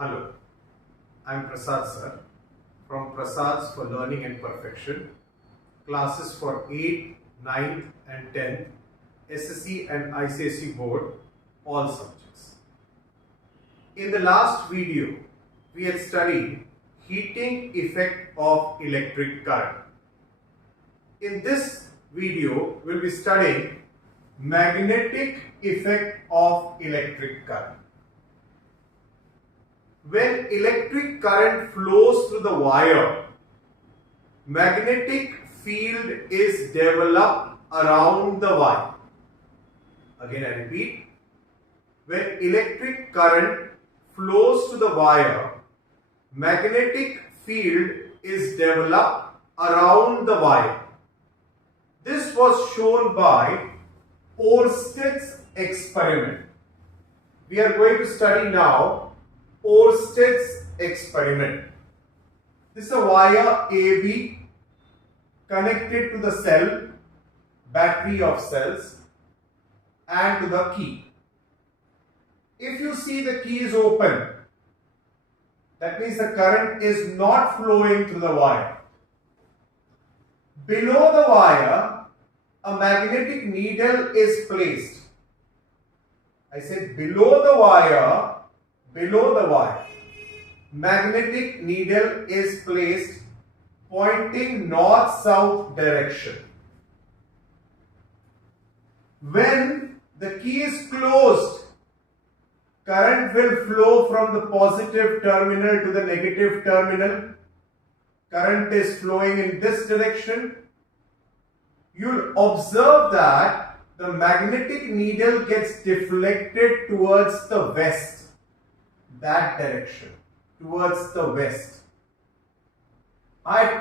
Hello, I am Prasad sir from Prasad's for Learning and Perfection, classes for 8th, 9th and 10th, SSC and ICSE board, all subjects. In the last video, we had studied heating effect of electric current. In this video, we will be studying magnetic effect of electric current. When electric current flows through the wire, magnetic field is developed around the wire. Again I repeat, when electric current flows through the wire, magnetic field is developed around the wire. This was shown by Orsted's experiment. We are going to study now Orsted's experiment. This is a wire AB connected to the cell, battery of cells, and to the key. If you see the key is open, that means the current is not flowing through the wire. Below the wire, a magnetic needle is placed. I said below the wire, magnetic needle is placed pointing north-south direction. When the key is closed, current will flow from the positive terminal to the negative terminal. Current is flowing in this direction. You'll observe that the magnetic needle gets deflected towards the west. That direction, towards the west. I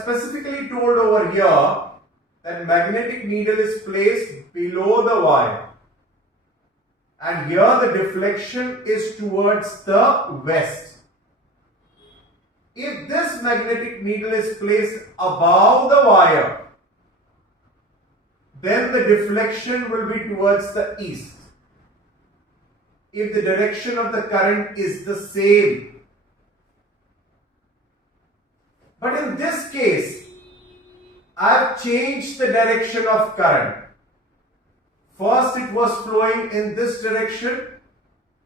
specifically told over here that magnetic needle is placed below the wire, and here the deflection is towards the west. If this magnetic needle is placed above the wire, then the deflection will be towards the east. If the direction of the current is the same. But in this case, I have changed the direction of current. First it was flowing in this direction.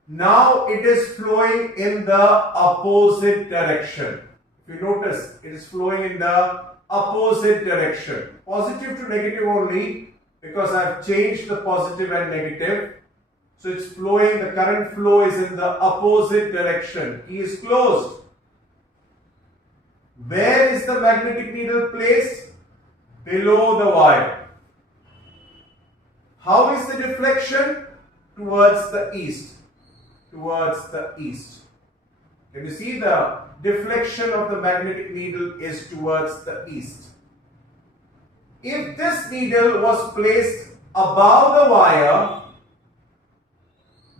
Now it is flowing in the opposite direction. If you notice, it is flowing in the opposite direction. Positive to negative only, because I have changed the positive and negative. So it's flowing, the current flow is in the opposite direction. Key is closed. Where is the magnetic needle placed? Below the wire. How is the deflection? Towards the east. Towards the east. Can you see the deflection of the magnetic needle is towards the east? If this needle was placed above the wire,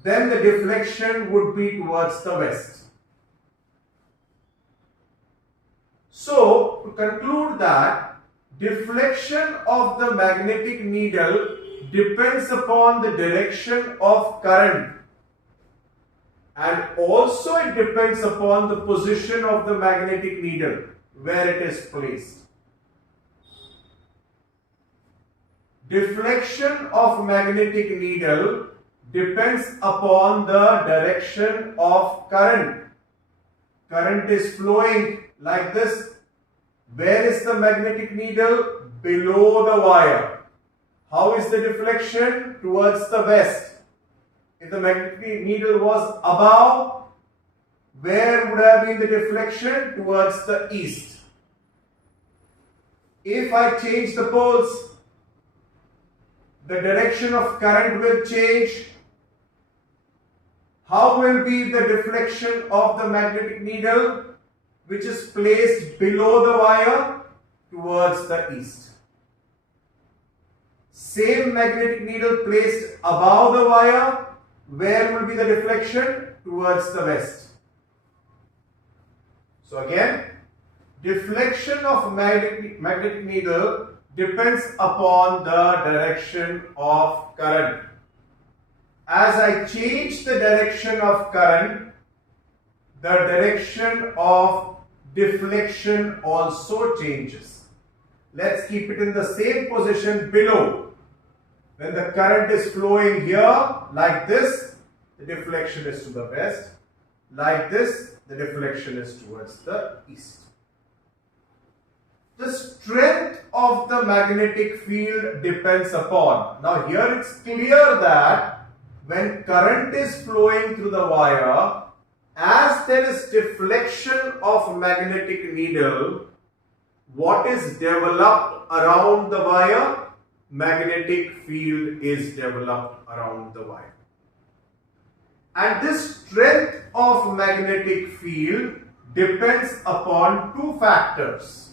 then the deflection would be towards the west. So, to conclude that deflection of the magnetic needle depends upon the direction of current, and also it depends upon the position of the magnetic needle, where it is placed. Deflection of magnetic needle depends upon the direction of current. Current is flowing like this. Where is the magnetic needle? Below the wire. How is the deflection? Towards the west. If the magnetic needle was above, where would have been the deflection? Towards the east. If I change the poles, the direction of current will change. How will be the deflection of the magnetic needle, which is placed below the wire? Towards the east. Same magnetic needle placed above the wire, where will be the deflection? Towards the west. So again, deflection of magnetic needle depends upon the direction of current. As I change the direction of current, the direction of deflection also changes. Let's keep it in the same position below. When the current is flowing here like this, the deflection is to the west. Like this, the deflection is towards the east. The strength of the magnetic field depends upon. Now here it's clear that when current is flowing through the wire, as there is deflection of magnetic needle, what is developed around the wire? Magnetic field is developed around the wire. And this strength of magnetic field depends upon two factors.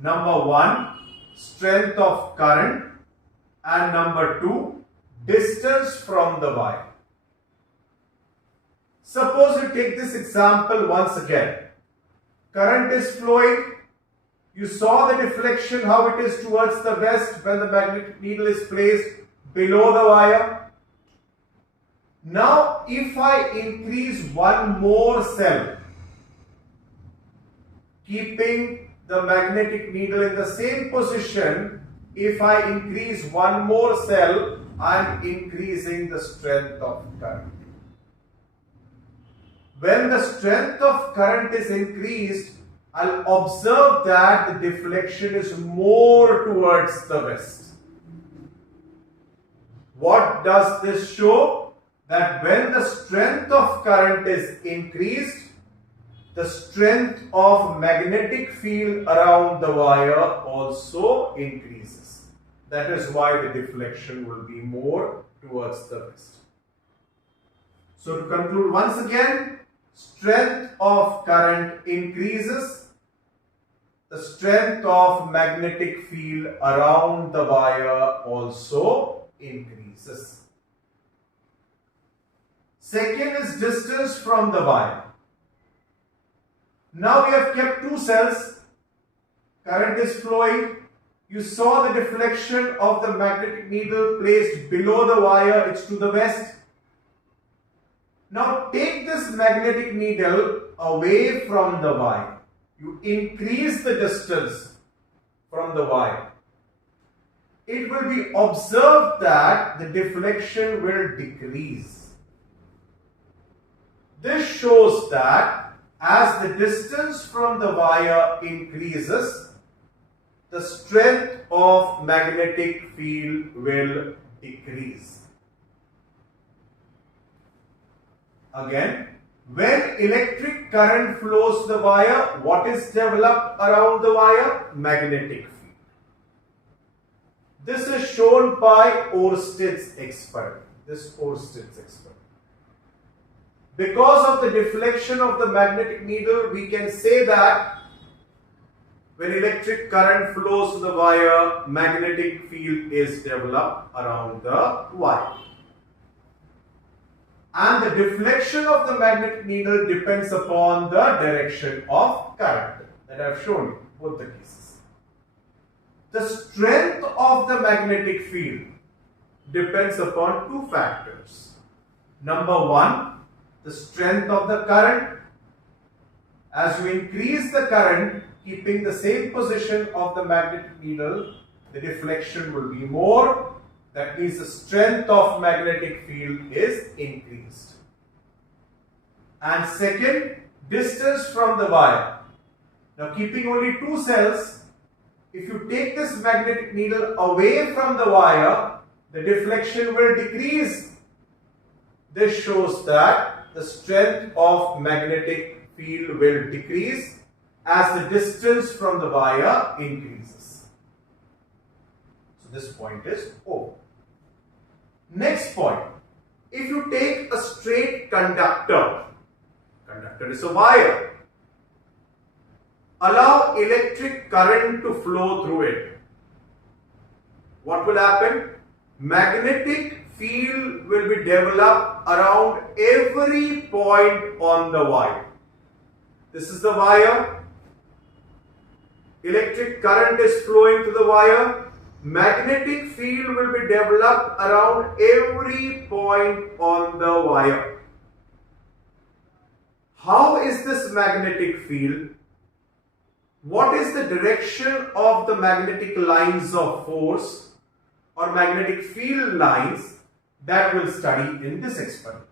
Number one, strength of current, and number two, distance from the wire. Suppose you take this example once again. Current is flowing. You saw the deflection, how it is towards the west when the magnetic needle is placed below the wire. Now, if I increase one more cell, keeping the magnetic needle in the same position, if I increase one more cell, I am increasing the strength of current. When the strength of current is increased, I'll observe that the deflection is more towards the west. What does this show? That when the strength of current is increased, the strength of magnetic field around the wire also increases. That is why the deflection will be more towards the west. So to conclude once again, strength of current increases, the strength of magnetic field around the wire also increases. Second is distance from the wire. Now we have kept two cells, current is flowing, you saw the deflection of the magnetic needle placed below the wire, it's to the west. Now take this magnetic needle away from the wire, you increase the distance from the wire. It will be observed that the deflection will decrease. This shows that as the distance from the wire increases, the strength of magnetic field will decrease. Again, when electric current flows to the wire, what is developed around the wire? Magnetic field. This is shown by Orsted's experiment. Because of the deflection of the magnetic needle, we can say that when electric current flows to the wire, magnetic field is developed around the wire. And the deflection of the magnetic needle depends upon the direction of current that I have shown you, both the cases. The strength of the magnetic field depends upon two factors. Number one, the strength of the current. As you increase the current, keeping the same position of the magnetic needle, the deflection will be more. That means the strength of magnetic field is increased. And second, distance from the wire. Now keeping only two cells, if you take this magnetic needle away from the wire, the deflection will decrease. This shows that the strength of magnetic field will decrease as the distance from the wire increases. So this point is O. Next point, if you take a straight conductor is a wire, allow electric current to flow through it, what will happen? Magnetic field will be developed around every point on the wire. This is the wire. Electric current is flowing to the wire. Magnetic field will be developed around every point on the wire. magnetic field, what is the direction of the magnetic lines of force or magnetic field lines, that we'll study in this experiment.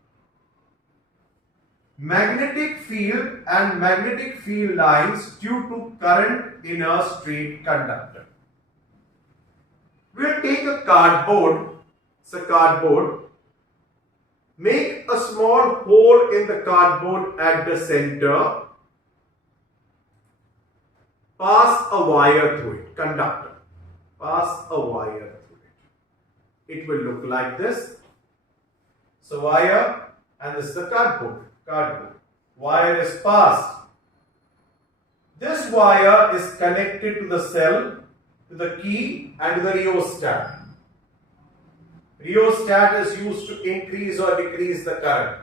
Magnetic field and magnetic field lines due to current in a straight conductor. We'll take a cardboard, make a small hole in the cardboard at the center, pass a wire through it, conductor, pass a wire through it. It will look like this. So wire, and this is the cardboard. Wire is passed. This wire is connected to the cell, to the key and to the rheostat. Rheostat is used to increase or decrease the current.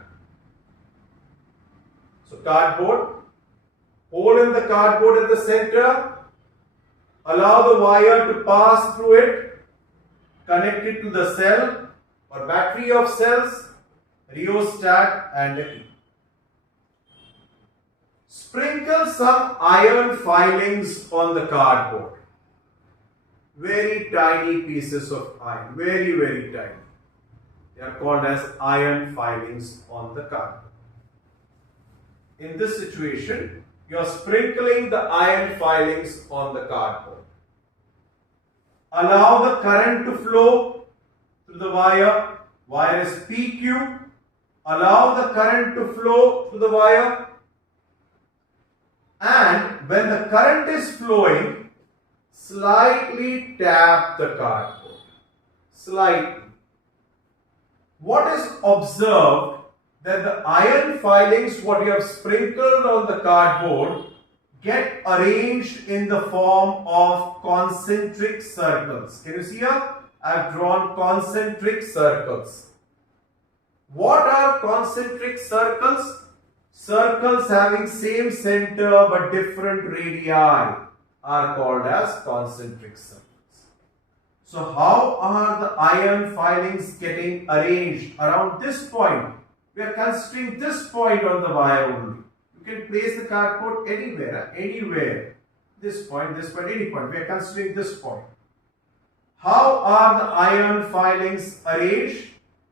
So cardboard, hole in the cardboard in the center, allow the wire to pass through it, connect it to the cell or battery of cells, rheostat and the key. Sprinkle some iron filings on the cardboard. Very tiny pieces of iron, very, very tiny. They are called as iron filings on the cardboard. In this situation, you are sprinkling the iron filings on the cardboard. Allow the current to flow through the wire. Wire is PQ. Allow the current to flow through the wire. And when the current is flowing, slightly tap the cardboard. Slightly. What is observed, that the iron filings what you have sprinkled on the cardboard get arranged in the form of concentric circles. Can you see here? I have drawn concentric circles. What are concentric circles? Circles having same center but different radii are called as concentric circles. So how are the iron filings getting arranged around this point? We are considering this point on the wire only. You can place the cardboard anywhere. This point, any point. We are considering this point. How are the iron filings arranged?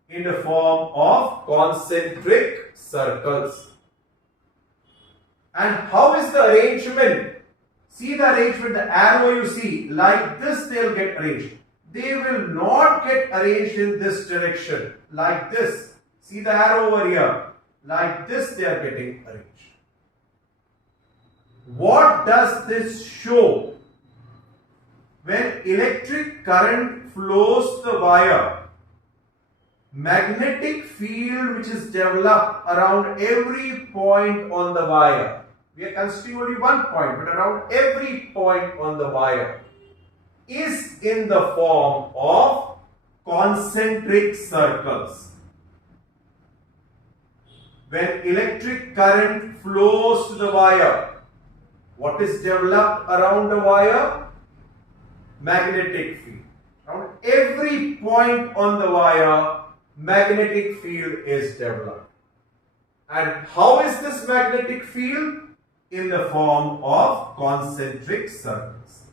In the form of concentric circles. And how is the arrangement? See the arrangement, the arrow you see, like this they will get arranged. They will not get arranged in this direction, like this. See the arrow over here, like this they are getting arranged. What does this show? When electric current flows the wire, magnetic field which is developed around every point on the wire. We are considering only one point, but around every point on the wire is in the form of concentric circles. When electric current flows to the wire, what is developed around the wire? Magnetic field. Around every point on the wire, magnetic field is developed. And how is this magnetic field? In the form of concentric circles.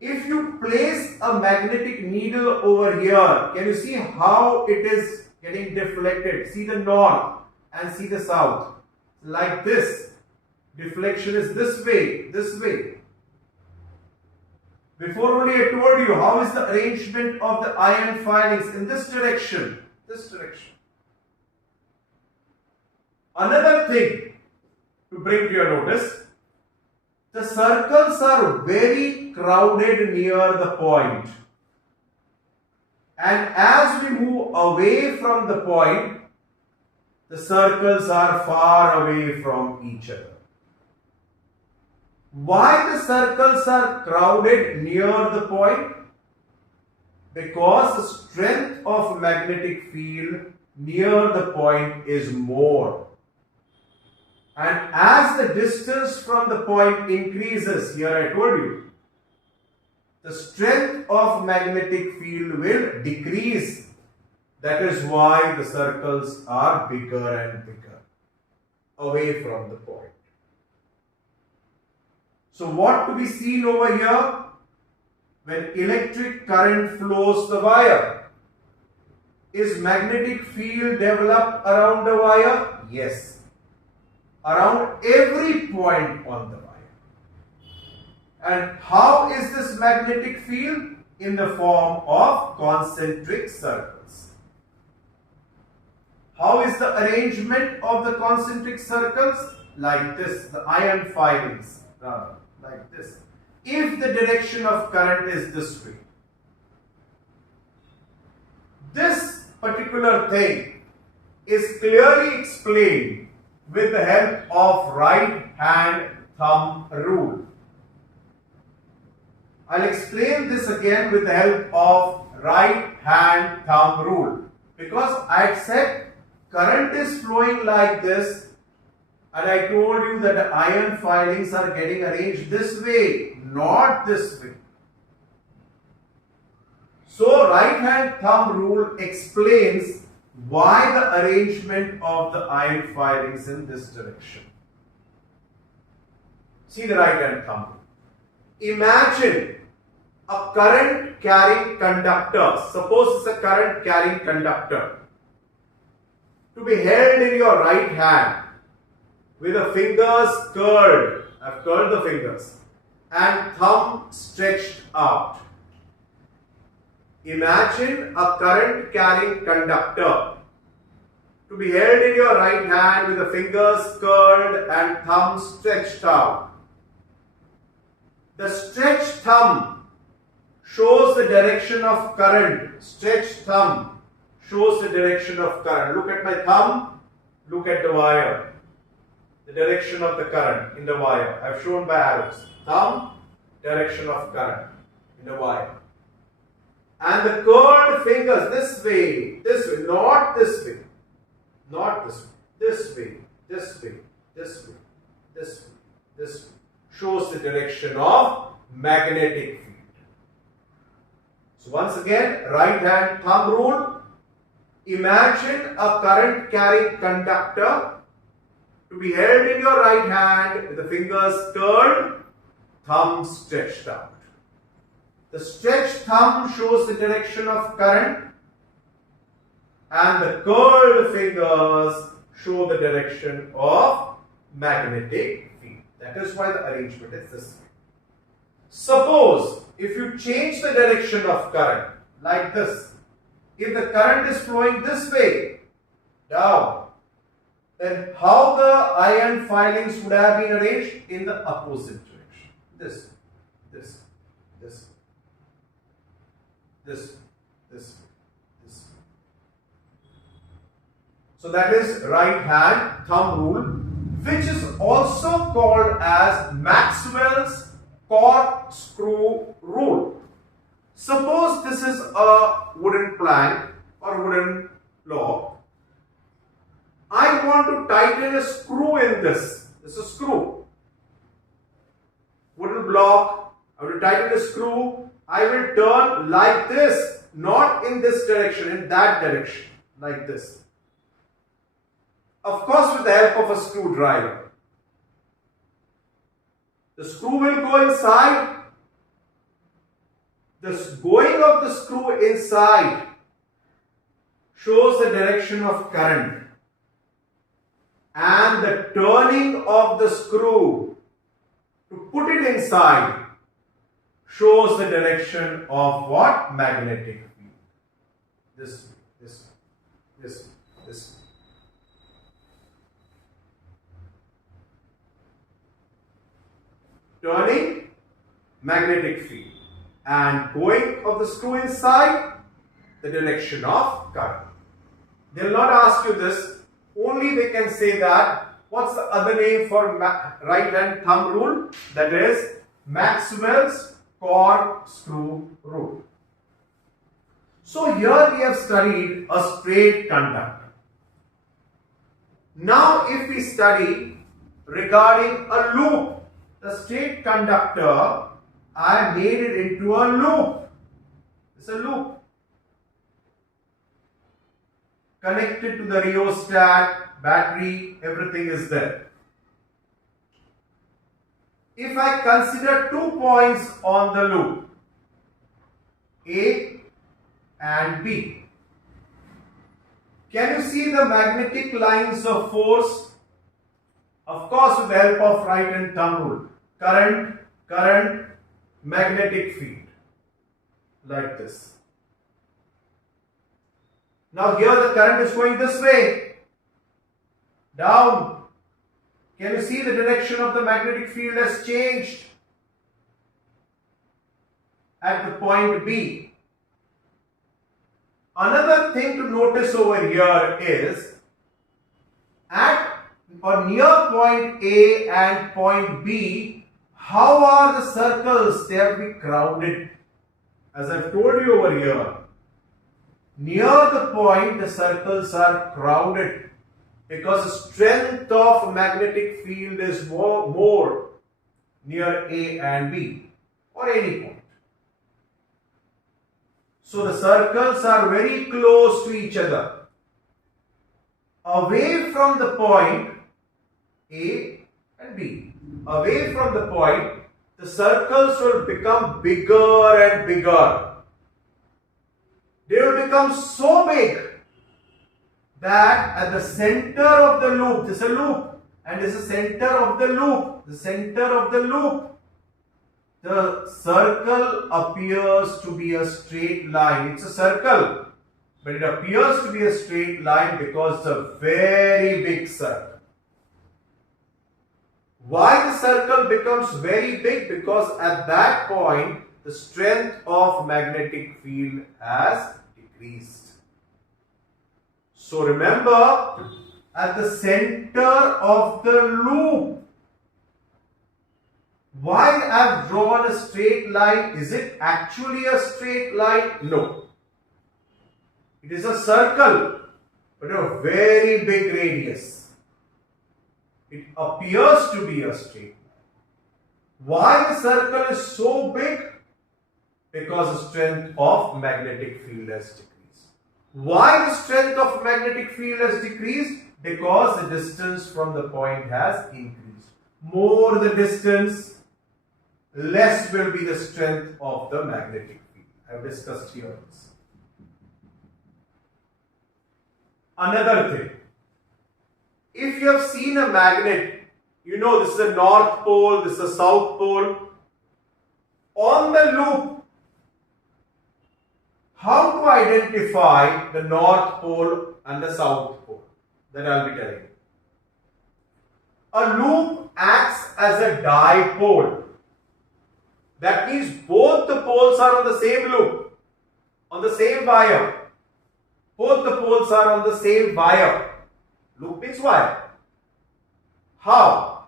If you place a magnetic needle over here, can you see how it is getting deflected? See the north and see the south. Like this. Deflection is this way, this way. Before only I told you how is the arrangement of the iron filings in this direction. Another thing to bring to your notice, the circles are very crowded near the point. And as we move away from the point, the circles are far away from each other. Why the circles are crowded near the point? Because the strength of magnetic field near the point is more. And as the distance from the point increases, here I told you, the strength of magnetic field will decrease. That is why the circles are bigger and bigger. away from the point. So what to be seen over here? When electric current flows the wire, is magnetic field developed around the wire? Yes. Around every point on the wire. And how is this magnetic field? In the form of concentric circles. How is the arrangement of the concentric circles? Like this, the iron filings, rather, like this. If the direction of current is this way, this particular thing is clearly explained with the help of right hand thumb rule. I'll explain this again with the help of right hand thumb rule, because I said current is flowing like this, and I told you that the iron filings are getting arranged this way, not this way. So right hand thumb rule explains why the arrangement of the iron filings in this direction. See the right hand thumb rule. Imagine a current carrying conductor. Suppose it's a current carrying conductor to be held in your right hand with the fingers curled. I've curled the fingers and thumb stretched out. Imagine a current carrying conductor to be held in your right hand with the fingers curled and thumb stretched out. The stretched thumb shows the direction of current. Stretched thumb shows the direction of current. Look at my thumb, look at the wire. The direction of the current in the wire. I have shown by arrows. Thumb, direction of current in the wire. And the curled fingers this way, not this way, not this way, this way, this way, this way, this way, this way, shows the direction of magnetic field. So once again, right hand thumb rule. Imagine a current carrying conductor to be held in your right hand with the fingers curled, thumb stretched out. The stretched thumb shows the direction of current and the curled fingers show the direction of magnetic field. That is why the arrangement is this way. Suppose if you change the direction of current like this, if the current is flowing this way, down, then how the iron filings would have been arranged? In the opposite direction. This, this, this, this, this, this. So that is right hand thumb rule, which is also called as Maxwell's corkscrew rule. Suppose this is a wooden plank or wooden log. I want to tighten a screw in this. This is a screw. Wooden block. I will tighten a screw. I will turn like this, not in this direction, in that direction, like this. Of course, with the help of a screwdriver. The screw will go inside. The going of the screw inside shows the direction of current, and the turning of the screw to put it inside shows the direction of what? Magnetic field. This, this, this, this. Turning, magnetic field, and going of the screw inside, the direction of current. They will not ask you this, only they can say that, what's the other name for right hand thumb rule? That is Maxwell's corkscrew rule. So here we have studied a straight conductor. Now if we study regarding a loop, the straight conductor, I made it into a loop. It's a loop connected to the rheostat battery, everything is there. If I consider 2 points on the loop, A and B, can you see the magnetic lines of force? Of course, with the help of right and thumb rule. Current, magnetic field, like this. Now here the current is going this way, down. Can you see the direction of the magnetic field has changed at the point B? Another thing to notice over here is at or near point A and point B, how are the circles? They have been grounded. As I've told you over here, near the point the circles are grounded because the strength of magnetic field is more near A and B or any point. So the circles are very close to each other. Away from the point A and B, away from the point, the circles will become bigger and bigger. They will become so big that at the center of the loop, this is a loop, and this is the center of the loop, the circle appears to be a straight line. It's a circle, but it appears to be a straight line because it's a very big circle. Why the circle becomes very big? Because at that point, the strength of magnetic field has decreased. So remember, at the center of the loop, why I have drawn a straight line? Is it actually a straight line? No. It is a circle, but a very big radius. It appears to be a straight line. Why the circle is so big? Because the strength of magnetic field has decreased. Why the strength of magnetic field has decreased? Because the distance from the point has increased. More the distance, less will be the strength of the magnetic field. I have discussed here this. Another thing, if you have seen a magnet, you know this is a north pole, this is a south pole. On the loop, how to identify the north pole and the south pole? That I will be telling you. A loop acts as a dipole. That means both the poles are on the same loop, on the same wire. Both the poles are on the same wire. Loop means wire. How?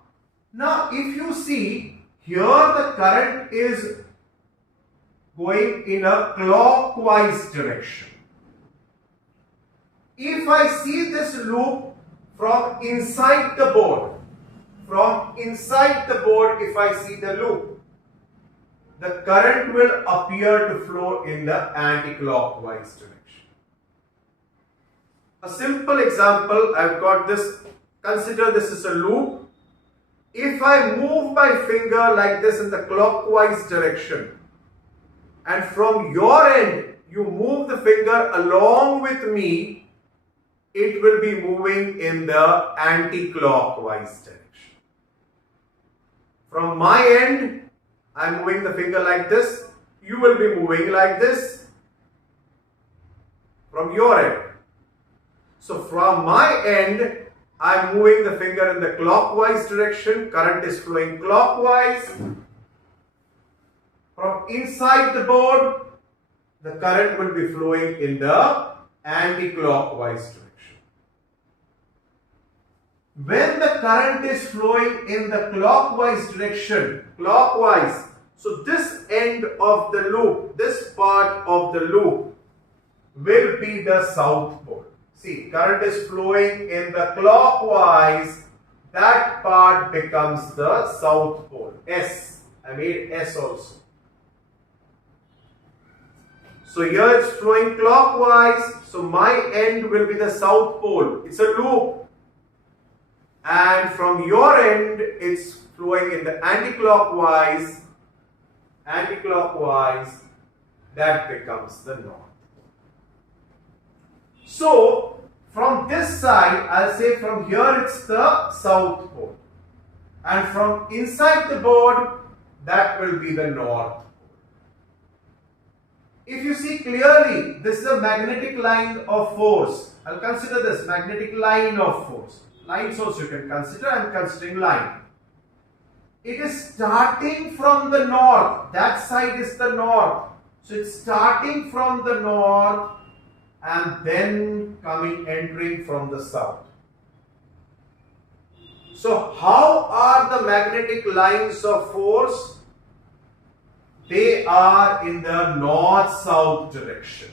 Now, if you see, here the current is going in a clockwise direction. If I see this loop from inside the board, if I see the loop, the current will appear to flow in the anti-clockwise direction. A simple example, I've got this. Consider this is a loop. If I move my finger like this in the clockwise direction, and from your end you move the finger along with me, it will be moving in the anti-clockwise direction. From my end, I am moving the finger like this. You will be moving like this from your end. So from my end, I am moving the finger in the clockwise direction. Current is flowing clockwise. From inside the board, the current will be flowing in the anti-clockwise direction. When the current is flowing in the clockwise direction, so this end of the loop, this part of the loop will be the south pole. See, current is flowing in the clockwise, that part becomes the south pole. S, I made S also. So here it's flowing clockwise, so my end will be the south pole. It's a loop. and from your end it's flowing in the anti-clockwise, that becomes the north. So from this side, I'll say from here it's the south pole, and from inside the board that will be the north. If you see clearly, this is a magnetic line of force. I'll consider this magnetic line of force. Lines also you can consider. I'm considering line. It is starting from the north. That side is the north. So it's starting from the north and then entering from the south. So how are the magnetic lines of force? They are in the north-south direction.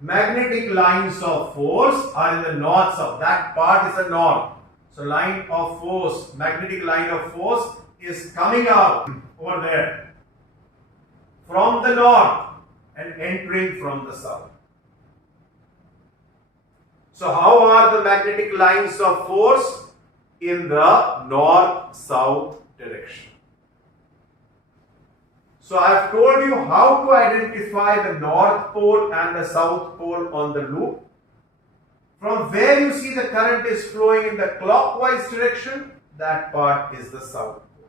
Magnetic lines of force are in the north-south. That part is the north. So line of force, magnetic line of force is coming out over there from the north and entering from the south. So how are the magnetic lines of force? In the north-south direction. So I have told you how to identify the north pole and the south pole on the loop. From where you see the current is flowing in the clockwise direction, that part is the south pole.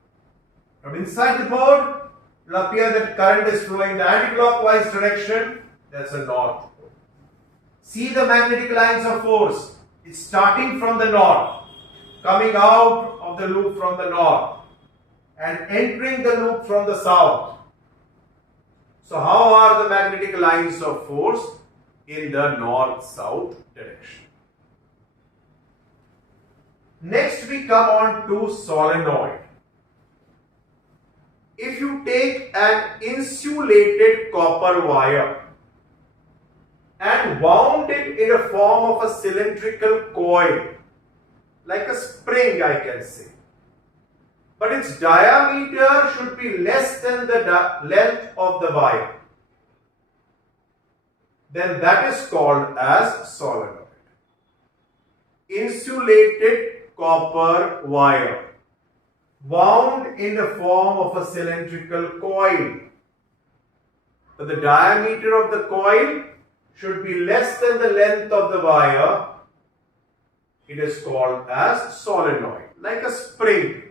From inside the board, it will appear that current is flowing in the anti-clockwise direction, that's a north pole. See the magnetic lines of force. It's starting from the north, coming out of the loop from the north and entering the loop from the south. So how are the magnetic lines of force? In the north-south direction. Next we come on to solenoid. If you take an insulated copper wire and wound it in a form of a cylindrical coil, like a spring I can say, but its diameter should be less than the length of the wire, then that is called as solenoid. Insulated copper wire wound in the form of a cylindrical coil, but the diameter of the coil should be less than the length of the wire. It is called as solenoid, like a spring.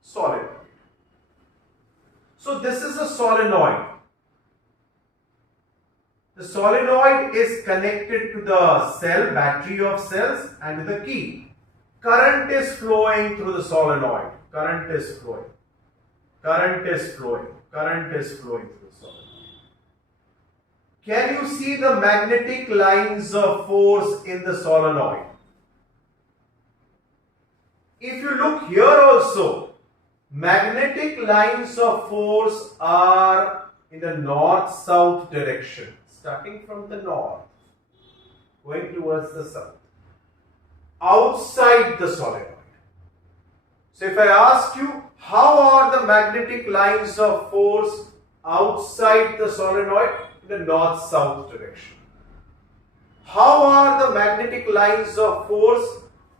Solenoid. So this is a solenoid. The solenoid is connected to the cell, battery of cells, and to the key. Current is flowing through the solenoid. Current is flowing. Current is flowing. Current is flowing through the solenoid. Can you see the magnetic lines of force in the solenoid? If you look here also, magnetic lines of force are in the north-south direction, starting from the north, going towards the south, outside the solenoid. So if I ask you, how are the magnetic lines of force outside the solenoid? In the north-south direction. How are the magnetic lines of force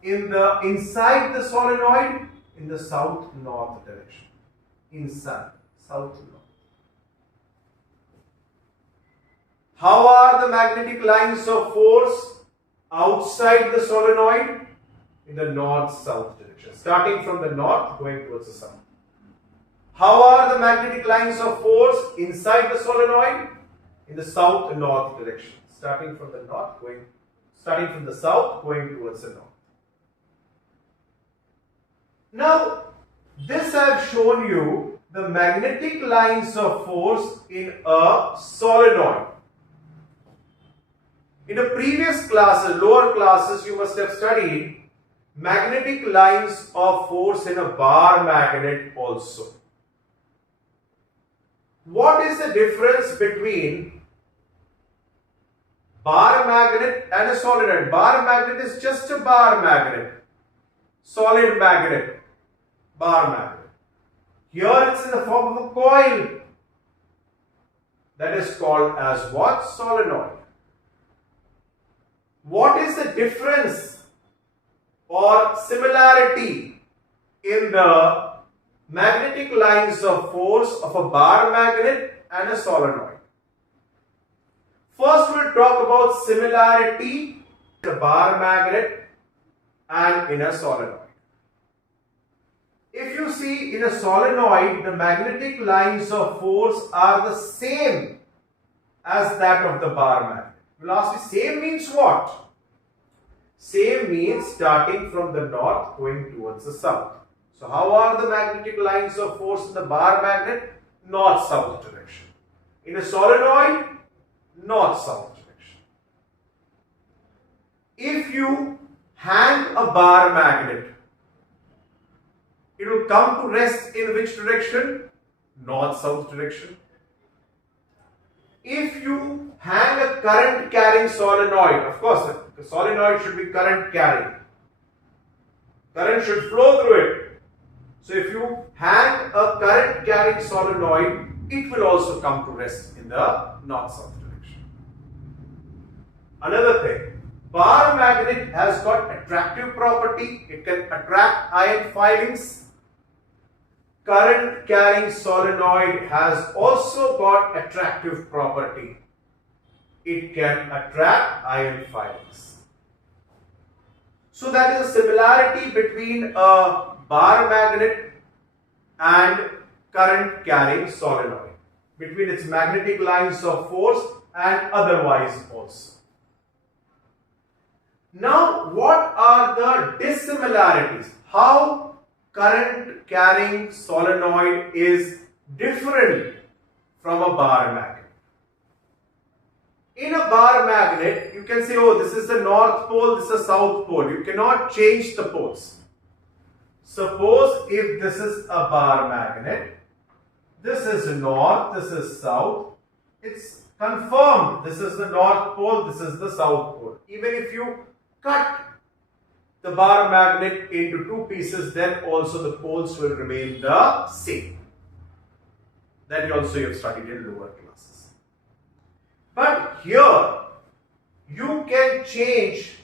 inside the solenoid? In the south-north direction. Inside, south-north. How are the magnetic lines of force outside the solenoid? In the north-south direction. Starting from the north, going towards the south. How are the magnetic lines of force inside the solenoid? In the south-north direction. Starting from the south, going towards the north. Now, this I have shown you the magnetic lines of force in a solenoid. In the previous classes, lower classes, you must have studied magnetic lines of force in a bar magnet also. What is the difference between bar magnet and a solenoid? Bar magnet is just a bar magnet. Solid magnet. Bar magnet. Here it's in the form of a coil. That is called as what? Solenoid. What is the difference or similarity in the magnetic lines of force of a bar magnet and a solenoid. First, we'll talk about similarity in a bar magnet and in a solenoid. If you see in a solenoid, the magnetic lines of force are the same as that of the bar magnet. You'll ask me, same means what? Same means starting from the north going towards the south. So how are the magnetic lines of force in the bar magnet? North-south direction. In a solenoid, north-south direction. If you hang a bar magnet, it will come to rest in which direction? North-south direction. If you hang a current carrying solenoid, of course the solenoid should be current carrying. Current should flow through it. So if you hang a current carrying solenoid, it will also come to rest in the north-south direction. Another thing, bar magnet has got attractive property. It can attract iron filings. Current carrying solenoid has also got attractive property. It can attract iron filings. So that is a similarity between a bar magnet and current carrying solenoid, between its magnetic lines of force and otherwise also. Now, what are the dissimilarities? How current carrying solenoid is different from a bar magnet? In a bar magnet, you can say, oh, this is the north pole, this is the south pole. You cannot change the poles. Suppose if this is a bar magnet, this is north, this is south, it's confirmed this is the north pole, this is the south pole. Even if you cut the bar magnet into two pieces, then also the poles will remain the same. That also you have studied in lower classes. But here, you can change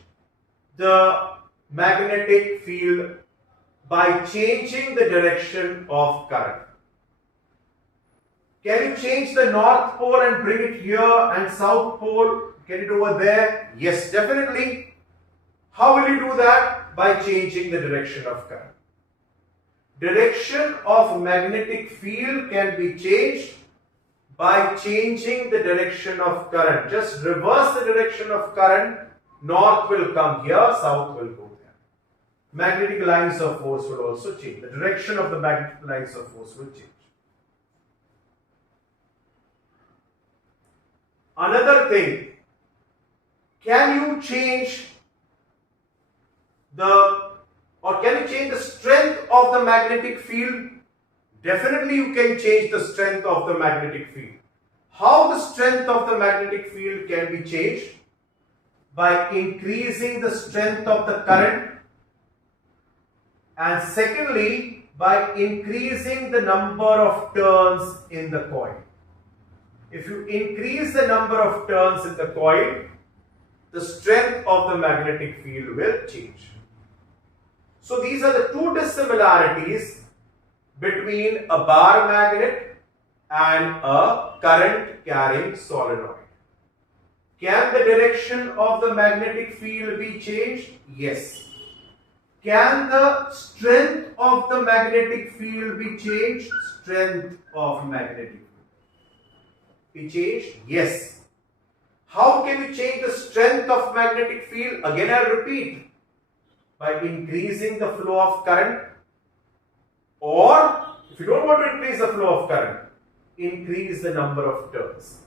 the magnetic field by changing the direction of current. Can you change the north pole and bring it here and south pole, get it over there? Yes, definitely. How will you do that? By changing the direction of current. Direction of magnetic field can be changed by changing the direction of current. Just reverse the direction of current. North will come here, south will go there. Magnetic lines of force will also change. The direction of the magnetic lines of force will change. Another thing, can you change the strength of the magnetic field? Definitely you can change the strength of the magnetic field. How the strength of the magnetic field can be changed? By increasing the strength of the current, and secondly by increasing the number of turns in the coil. If you increase the number of turns in the coil, the strength of the magnetic field will change. So these are the two dissimilarities between a bar magnet and a current carrying solenoid. Can the direction of the magnetic field be changed? Yes. Can the strength of the magnetic field be changed? Strength of magnetic field be changed? Yes. How can we change the strength of magnetic field? Again, I'll repeat. By increasing the flow of current, or if you don't want to increase the flow of current, increase the number of turns.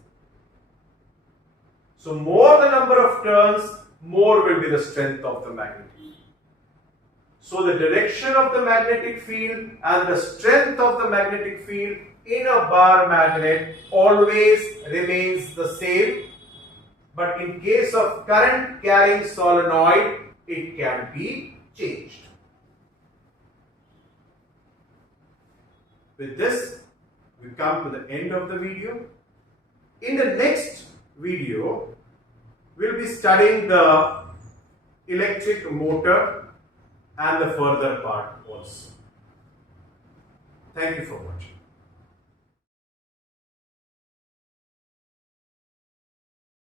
So more the number of turns, more will be the strength of the magnetic field. So the direction of the magnetic field and the strength of the magnetic field in a bar magnet always remains the same, but in case of current carrying solenoid, it can be changed. With this, we come to the end of the video. In the next video, we'll be studying the electric motor and the further part also. Thank you for watching.